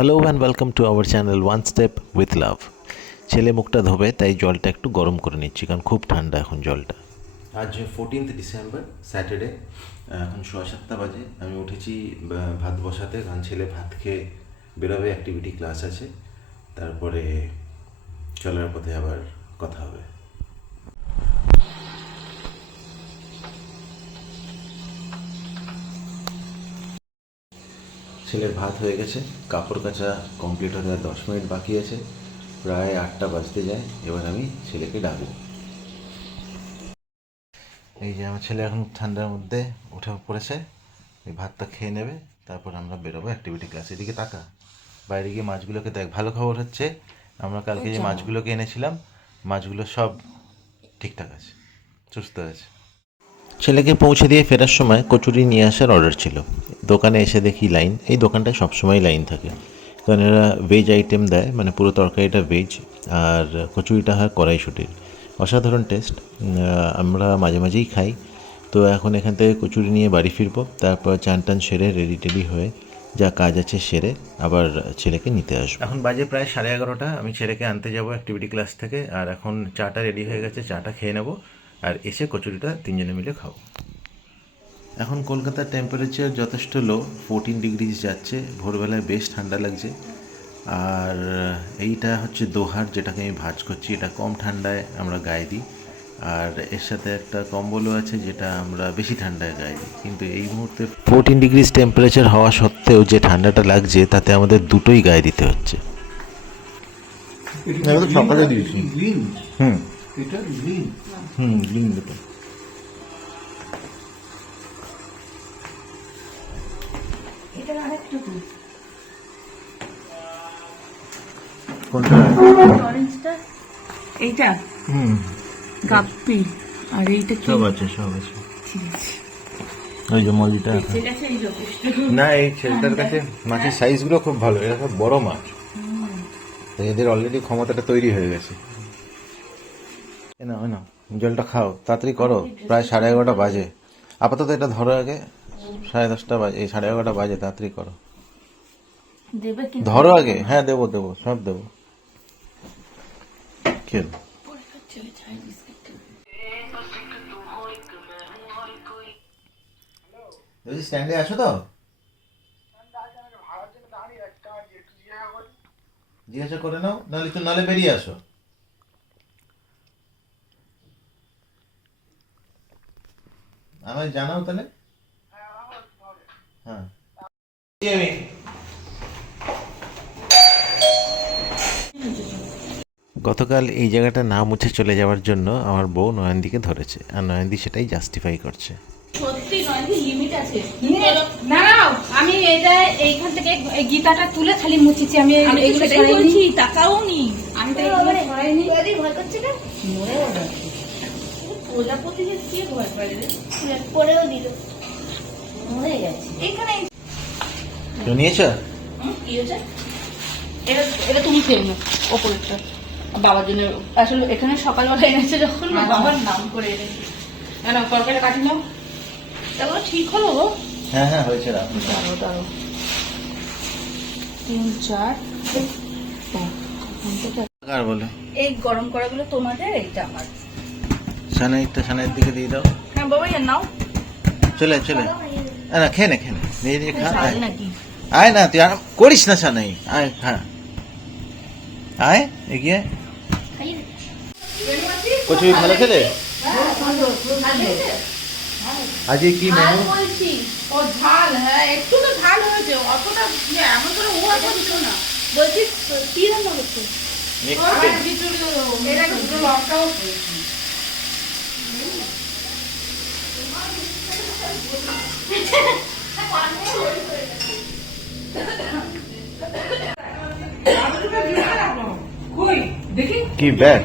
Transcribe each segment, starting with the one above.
Hello and welcome to our channel one step with love. ছেলে মুখটা ধোবে, তাই জলটা একটু গরম করে নিচ্ছি, কারণ খুব ঠান্ডা এখন জলটা। আজ 14 ডিসেম্বর, স্যাটারডে। এখন 6:30 বাজে। আমি উঠেছি ভাত বসাতে, কারণ ছেলে ভাত খেয়ে বেরোবে, অ্যাক্টিভিটি ক্লাস আছে। তারপরে চলার পথে আবার কথা হবে। ছেলের ভাত হয়ে গেছে, কাপড় কাচা কমপ্লিট হতে আর 10 মিনিট বাকি আছে। প্রায় 8টা বাজতে যায়। এবার আমি ছেলেকে ডাকবো। এই যে আমার ছেলে এখন ঠান্ডার মধ্যে উঠে পড়েছে, এই ভাতটা খেয়ে নেবে, তারপর আমরা বেরোবো অ্যাক্টিভিটি ক্লাস। এদিকে তাকা, বাইরে গিয়ে মাছগুলোকে দেখ। ভালো খবর হচ্ছে, আমরা কালকে যে মাছগুলোকে এনেছিলাম, মাছগুলো সব ঠিকঠাক আছে, সুস্থ আছে। ছেলেকে পৌঁছে দিয়ে ফেরার সময় কচুরি নিয়ে আসার অর্ডার ছিল। দোকানে এসে দেখি লাইন। এই দোকানটায় সবসময় লাইন থাকে, কারণ এরা ভেজ আইটেম দেয়, মানে পুরো তরকারিটা ভেজ, আর কচুরিটা হয় কড়াইশুটির। অসাধারণ টেস্ট, আমরা মাঝে মাঝেই খাই। তো এখন এখান থেকে কচুরি নিয়ে বাড়ি ফিরবো, তারপর চান টান সেরে রেডি টেডি হয়ে যা কাজ আছে সেরে আবার ছেলেকে নিতে আসবো। এখন বাজে প্রায় 11:30। আমি ছেলেকে আনতে যাব অ্যাক্টিভিটি ক্লাস থেকে, আর এখন চাটা রেডি হয়ে গেছে, চাটা খেয়ে নেবো, আর এসে কচুরিটা তিনজনে মিলে খাবো। এখন কলকাতার টেম্পারেচার যথেষ্ট লো, 14 ডিগ্রিজ যাচ্ছে। ভোরবেলায় বেশ ঠান্ডা লাগছে। আর এইটা হচ্ছে দোহার, যেটাকে আমি ভাঁজ করছি। এটা কম ঠান্ডায় আমরা গায়ে দিই, আর এর সাথে একটা কম্বলও আছে, যেটা আমরা বেশি ঠান্ডায় গায়ে দিই। কিন্তু এই মুহূর্তে 14 ডিগ্রিজ টেম্পারেচার হওয়া সত্ত্বেও যে ঠান্ডাটা লাগছে, তাতে আমাদের দুটোই গায়ে দিতে হচ্ছে। সকালে দিয়েছি। গ্রিন দুটো। এইটা গাপ্পি, আর এইটা কি? সব আছে, সব আছে। ঠিক আছে। ওই যে মলজিটা না, এই ছেলেটার কাছে মাছের সাইজগুলো খুব ভালো, এরা সব বড় মাছ। এদের অলরেডি ক্ষমতাটা তৈরি হয়ে গেছে। না না, জলটা খাও, তাড়াতাড়ি করো, প্রায় 11:30 বাজে। আপাতত এটা ধরো আগে, 10:30 বাজে, এই 11:30 বাজে, তাড়াতাড়ি করো। ধরো আগে। হ্যাঁ দেবো দেবো, সব দেবো। খেল। স্ট্যান্ডে আছো তো? জিজ্ঞাসা করে নাও, নাহলে বেরিয়ে আসো। আমায় জানাও তাহলে। হ্যাঁ, গতকাল এই জায়গাটা না মুছে চলে যাওয়ার জন্য আমার বউ নয়নদিকে ধরেছে, আর নয়নদি সেটাই জাস্টিফাই করছে। সত্যি নয়নদি লিমিট আছে। না আমি এটা এইখান থেকে এই গীতাটা তুলে খালি মুছিছি। আমি এগুলো বলছি, টাকাও নি। আমি তো এগুলো ছড়াইনি। ওই ভয় করছে না, মরেও যাচ্ছে। প্রজাপতিকে কে ভয় পায় রে? পরেও দিল, মরে গেছে। এখানে নিয়েছ? কি হয়েছে? এটা তুমি খেয়ে নিও, ওপরেরটা বাবার জন্য। আসলে এখানে সকালবেলা এনেছে যখন, বাবার নাম করে এনেছে। না তরকারি কাটি নাও, তারপর ঠিক হলো গো। হ্যাঁ হ্যাঁ, হয়েছে। দাঁড়ো 3 4 কার বলে? এই গরম করাগুলো তোমাদের, এইটা আমার। সানাইয়ের দিকে দিয়ে দাও। হ্যাঁ বাবা, নাও। চলে না, খেয়ে নে নিজে খা। নাকি আয় না, তুই আরাম করিস না সানাই। আয়, হ্যাঁ আয়, এগিয়ে। কচুরি ভালো খেলে? আজকে কি মেনু? বলছি ও ঝাল। হ্যাঁ একটু তো ঝাল হয়েছে, অতটা এমন করে ও অত দিত না। বলছি কি রান্না করছো? লঙ্কাও কি ব্যাগ?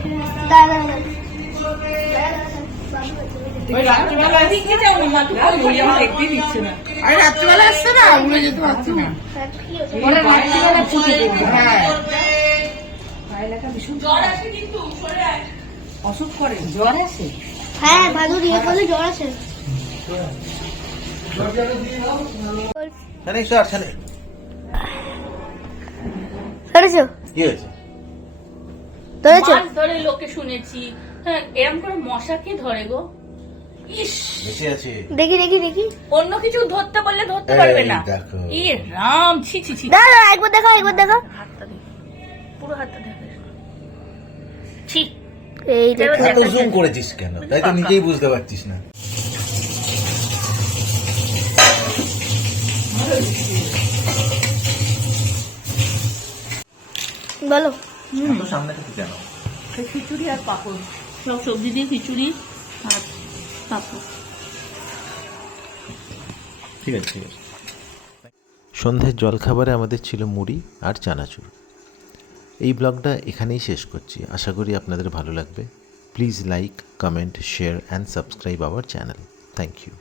রাত্রিবেলা আসছে না, উড়ে যেতে পারছি না। অসুখ করে, জ্বর আসে। হ্যাঁ ভালো দিয়ে বলে জ্বর আছে। সানাই সর, সানাই ধরেছো কি হয়েছে? ধরেছো মাছ ধরে লোকে শুনেছি, হ্যাঁ এরকম করে মশা কে ধরে গো? ইস, বেঁচে আছে। দেখি দেখি দেখি অন্য কিছু ধরতে বললে ধরতে পারবে না। এই দেখো। ই রাম, ছি ছি ছি। দাঁড়া একবার দেখো একবার দেখো হাতটা দেখো, পুরো হাতটা দেখো। ছি, এই দেখো এত জুম করেছিস কেন? তাই তো নিজেই বুঝতে পারছিস না। বলো এত সামনে থেকে কেন? এই খিচুড়ি আর পাঁপড়, সব সবজি দিয়ে খিচুড়ি আর পাঁপড়। ঠিক আছে ঠিক আছে। সন্ধ্যের জলখাবারে আমাদের ছিল মুড়ি আর চানাচুর। এই ব্লগটা এখানেই শেষ করছি, আশা করি আপনাদের ভালো লাগবে। Please like, comment, share and subscribe our channel. Thank you.